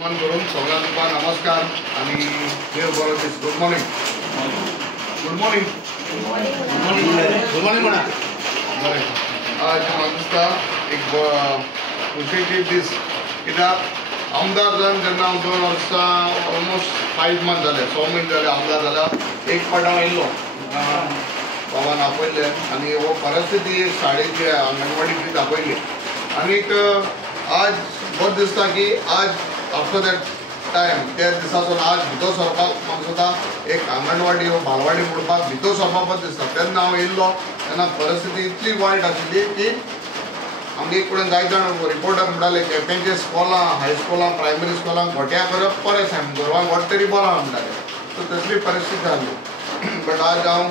मन करून सगळ्यांना नमस्कार आणि देव बरो दीस. Good morning. Good morning. Good morning म्हणा. बरें. आज म्हाका दिसता एक खुशेची दीस, कित्याक आमदार जावन जेन्ना हांव 2 वर्सां ऑलमोस्ट 5 मंथ जाले, 6 म्हयने जाले आमदार जाला. एक फावट हांव येयल्लो बाबान आपयले आनी हो परिस्थिती शाळेची अंगणवाडीची दाखयली. आनीक आज बरें दिसता की आज आफ्टर दॅट टायम त्या दिसासून आज भितर सरपाक म्हाका सुद्दां एक अंगणवाडी वा बालवाडी म्हणपाक भितर सरपाक दिसता. तेन्ना हांव येयल्लो तेन्ना परिस्थिती इतली वायट आशिल्ली की आमगे एक कडेन जायत जाण रिपोर्टर म्हणटाले केपेंचे स्कॉलां, हायस्कुलां, प्रायमरी स्कॉलांक घोट्या करप बरें सायन गोरवांक घोट तरी बरो म्हणटाले. सो तसली परिस्थिती जाल्ली. बट आज हांव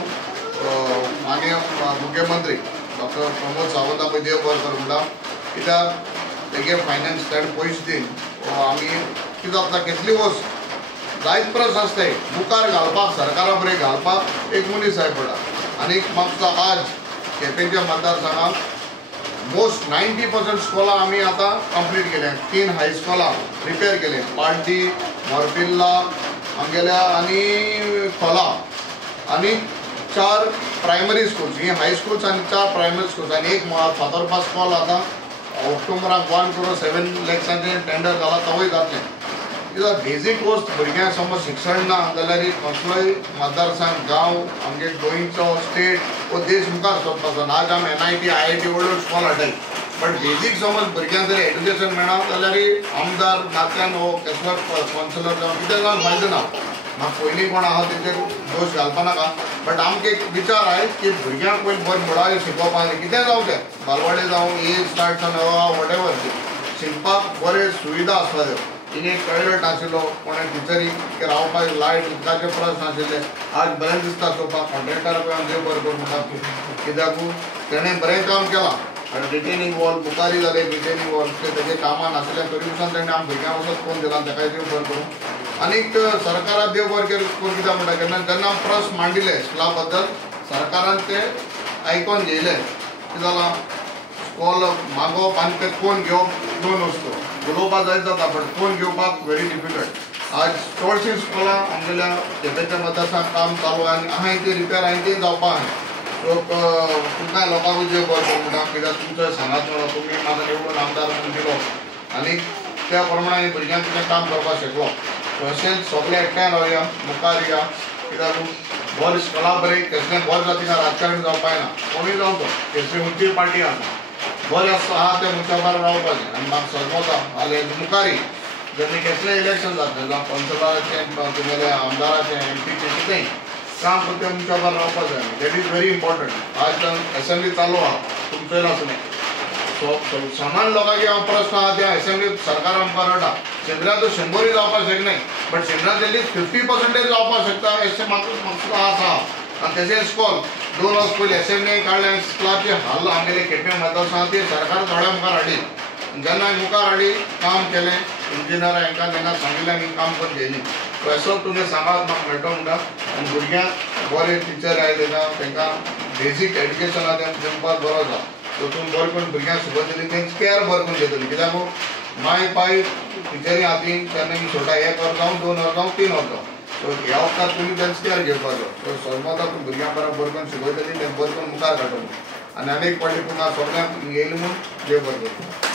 माननीय मुख्यमंत्री डॉक्टर प्रमोद सावंत पळय देव बरें करूं म्हणटा, कित्याक तेगे फायनान्स ताणें पयशे दीन आमी कितें जाता कसली वस्त जायत प्रस आसताय मुखार घालपाक सरकारा बरें घालपाक एक मनीस जाय पडटा. आनीक म्हाका आज केपेंच्या मतदारसंघाक मोस्ट 90% स्कॉलां आमी आतां कंप्लीट केल्या. 3 हायस्कुलां रिपेर केले, पाड्डी, मोरपिल्ला आमगेल्या आनी खोला, आनी 4 प्रायमरी स्कूल्स, ही हायस्कूल्स आनी 4 प्रायमरी स्कूल्स आनी एक फातोरपा स्कॉल आतां ऑक्टोबराक 1,07,00,000 टेंडर जाला तोय जातलें. कित्याक बेजीक वस्त भुरग्यांक समज शिक्षण ना जाल्यार कसलोय मतदारसंघ गांव आमगे गोंयचो स्टेट वो देश मुखार सरपाक जाता. आज आमी NIT, IIT व्हडल्यो स्कॉल हाडटाय, बट बेजीक समज भुरग्यांक जर एड्युकेशन मेळना जाल्यार आमदार नात्यान हो कसलो कावन्सिलर जावन कितें जावन फायदो ना. म्हाका पयलीं कोण आहा तेचेर दोश घालपा नाका, बट आमकां एक विचार आयज की भुरग्यांक पयलीं बरें मुळावें शिकोवपाक कितें जावं तें बालवाडी जावं ए स्टार्ट जावन वॉटेवर शिकपाक बरें सुविधा आसपा जाय. तिणें एक टॉयलेट नाशिल्लो, कोणें टिचरीक रावपाक लायट उदकाचे प्रस्न नाशिल्ले. आज बरें दिसता चोवपाक कॉन्ट्रेक्टराक आमी देव बरें करूं म्हणटा, कित्याक तेणें बरें काम केलां. आनी रिटेनिंग वॉल मुखारी जाले, रिटेनिंग वॉल तेजे कामां नाशिल्ले तरी पासून तेणें आमी भुरग्यांक वचत फोन दिला, ताकाय देव बरें करूं. आनीक सरकाराक देव बरें करूं कित्याक म्हणटा केन्ना जेन्ना प्रस्न मांडिले स्कुला बद्दल सरकारान ते आयकोन घेयले. कितें जालां स्कॉल मागोवप आनी ते फोन घेवप दोन वस्तू. उलोवपाक जायत जाता बट फोन घेवपाक व्हेरी डिफिकल्ट. आज चडशीं स्कॉलां आमगेल्या केपेंच्या मतदारसंघाक काम चालू आनी आहाय ती रिपेर आहाय ती जावपा आहाय. सो तुमकां लोकांक देव बरें करूं म्हणटा, कित्याक तुमचो सांगात मेळ्ळो, तुमी म्हाका निवडून आमदार म्हणून दिलो आनी त्या प्रमाणे भुरग्यांक तुजें काम करपाक शिकलो. अशेंच सगळे एकठांय रावया, मुखार या, कित्याक बरें स्कॉलां बरें कसलें बरें जाता तिका राजकारण जावपाक ना. कोणूय जावं तो कसली खंयची पार्टी आसा बरें आहा ते मुख्या बरें रावपाचें. आनी म्हाका सरमता हाले मुखारी जेन्ना कसलें इलेक्शन जातलें जावं कावन्सिलराचें तुगेलें आमदाराचें MPचें कितेंय काम करता मुख्या बरें रावपाक जाय. That is very important. आज असेंब्ली चालू आहा तुमचोय आसूं समान लोकांक हांव प्रस्न आहा त्या असेंब्लीत सरकार आमकां रडटा. शेंद्राक तर 100 जावपाक शकनाय, बट शेंद्राक एटलीस्ट 50% जावपाक शकता अशें म्हाका आसा. आनी तेजें स्कॉल 2 वर्स पयलीं असेंब्लीन काडले आनी स्कुलाचे हाल आमगेले केपें मतदारसंघात ती सरकार थोड्या मुखार हाडली. जेन्ना मुखार हाडी काम केलें, इंजिनियरां हांकां तेन्ना सांगिल्लें आनी काम करून घेयली. असो तुगे सांगात म्हाका मेळटो म्हणटा. आनी भुरग्यांक बरे टिचर आयले ना, तांकां बेजीक एड्युकेशन आहा तें दिवपाक बरो आसा. सो तुमी बरें करून भुरग्यांक शिकयतली, तेंची कॅर बरें करून घेतली. कित्याक माय पाय टिचरी हातीन तेन्ना सोटा 1 वर जावं 2 वर जावं 3 वर जावं. सो ह्या वखदार तुमी तेंची कॅर घेवपाचो. सो सरमता तुमी भुरग्यांक बरें करून शिकयतली, तें बरें करून मुखार काडटली. आनी आनीक फावटी तुमकां सगळ्यांक येयली म्हूण देव बरें करूं.